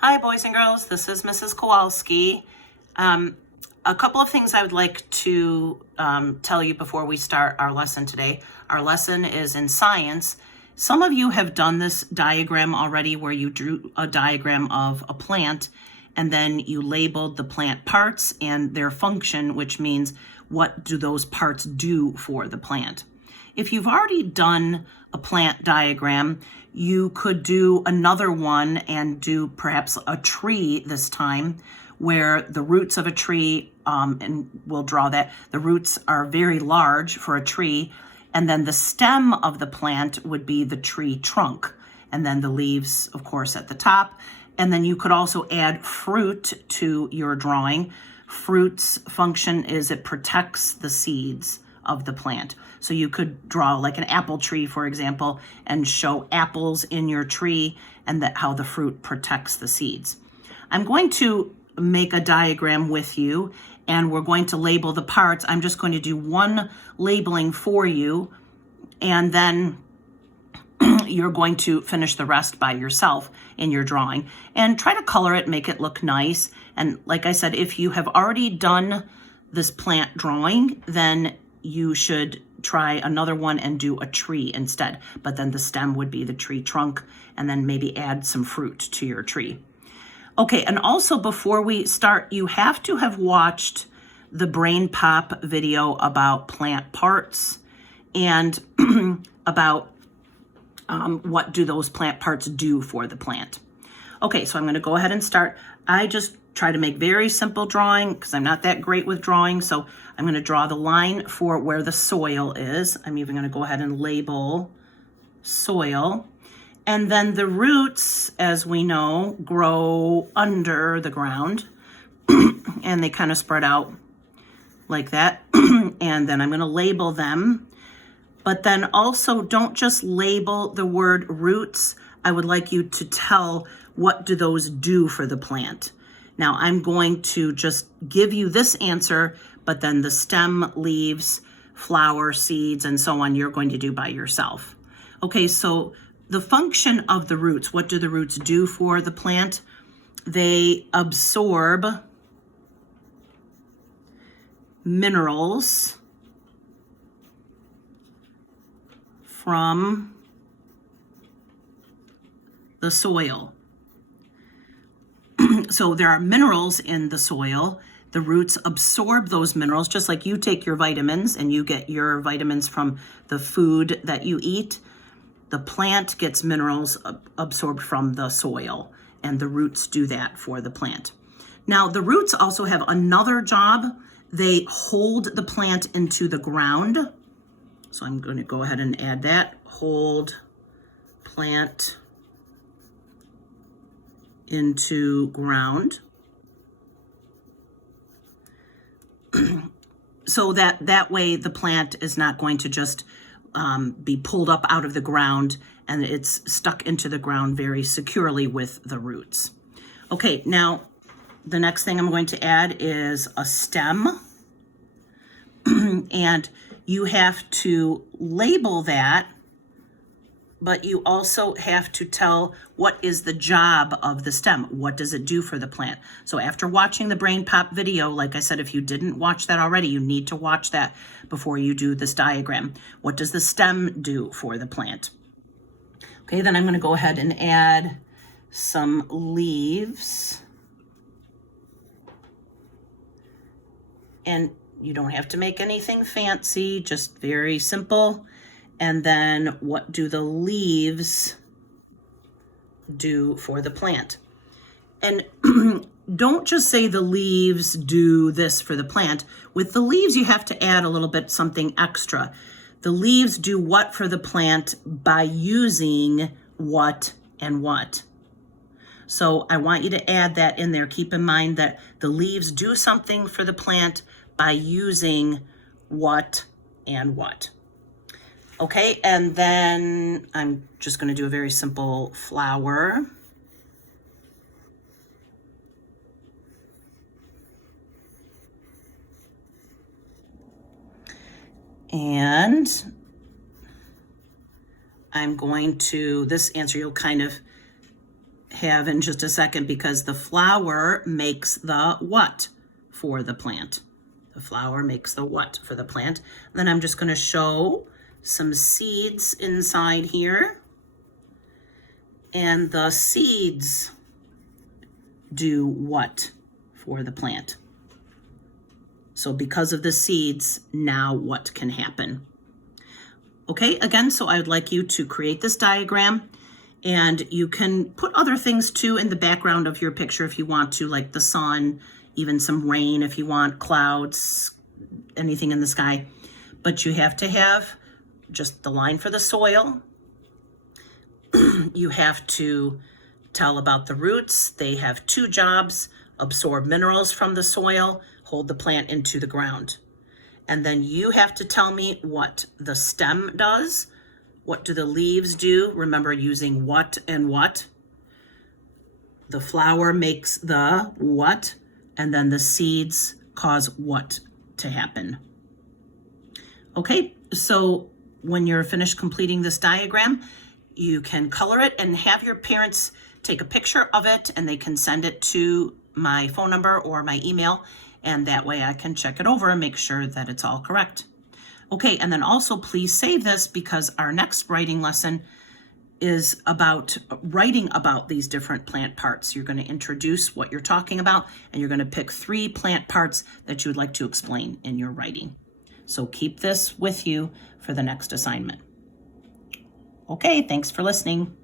Hi, boys and girls. This is Mrs. Kowalski. A couple of things I would like to tell you before we start our lesson today. Our lesson is in science. Some of you have done this diagram already where you drew a diagram of a plant and then you labeled the plant parts and their function, which means what do those parts do for the plant. If you've already done a plant diagram, you could do another one and do perhaps a tree this time, where the roots of a tree, and we'll draw that, the roots are very large for a tree, and then the stem of the plant would be the tree trunk, and then the leaves, of course, at the top. And then you could also add fruit to your drawing. Fruit's function is it protects the seeds of the plant. So you could draw like an apple tree, for example, and show apples in your tree and that how the fruit protects the seeds. I'm going to make a diagram with you and we're going to label the parts. I'm just going to do one labeling for you and then you're going to finish the rest by yourself in your drawing and try to color it, make it look nice. And like I said, if you have already done this plant drawing, then you should try another one and do a tree instead. But then the stem would be the tree trunk and then maybe add some fruit to your tree. Okay, and also before we start, you have to have watched the Brain Pop video about plant parts and about what do those plant parts do for the plant. Okay, so I'm going to go ahead and start. I just try to make very simple drawing because I'm not that great with drawing. So I'm going to draw the line for where the soil is. I'm even going to go ahead and label soil. And then the roots, as we know, grow under the ground and they kind of spread out like that. And then I'm going to label them. But then also don't just label the word roots. I would like you to tell what do those do for the plant. Now I'm going to just give you this answer, but then the stem, leaves, flower, seeds, and so on, you're going to do by yourself. Okay, so the function of the roots, what do the roots do for the plant? They absorb minerals from the soil. So there are minerals in the soil. The roots absorb those minerals, just like you take your vitamins and you get your vitamins from the food that you eat. The plant gets minerals absorbed from the soil, and the roots do that for the plant. Now, the roots also have another job. They hold the plant into the ground. So I'm going to go ahead and add that. Hold plant into ground. So that way the plant is not going to just be pulled up out of the ground and it's stuck into the ground very securely with the roots. Okay, now the next thing I'm going to add is a stem. And you have to label that, but you also have to tell what is the job of the stem. What does it do for the plant? So after watching the Brain Pop video, like I said, if you didn't watch that already, you need to watch that before you do this diagram. What does the stem do for the plant? Okay, then I'm going to go ahead and add some leaves. And you don't have to make anything fancy, just very simple. And then what do the leaves do for the plant? And don't just say the leaves do this for the plant. With the leaves, you have to add a little bit something extra. The leaves do what for the plant by using what and what. So I want you to add that in there. Keep in mind that the leaves do something for the plant by using what and what. Okay, and then I'm just going to do a very simple flower. And I'm going to, this answer you'll kind of have in just a second, because the flower makes the what for the plant. The flower makes the what for the plant. Then I'm just going to show some seeds inside here. And the seeds do what for the plant? So because of the seeds, now what can happen? Okay, again, so I would like you to create this diagram, and you can put other things too in the background of your picture if you want to, like the sun, even some rain if you want, clouds, anything in the sky. But you have to have just the line for the soil. You have to tell about the roots. They have two jobs: absorb minerals from the soil, hold the plant into the ground. And then you have to tell me what the stem does. What do the leaves do? Remember, using what and what. The flower makes the what, and then the seeds cause what to happen. Okay, so when you're finished completing this diagram, you can color it and have your parents take a picture of it, and they can send it to my phone number or my email, and that way I can check it over and make sure that it's all correct. Okay, and then also please save this, because our next writing lesson is about writing about these different plant parts. You're going to introduce what you're talking about, and you're going to pick 3 plant parts that you would like to explain in your writing. So keep this with you for the next assignment. Okay, thanks for listening.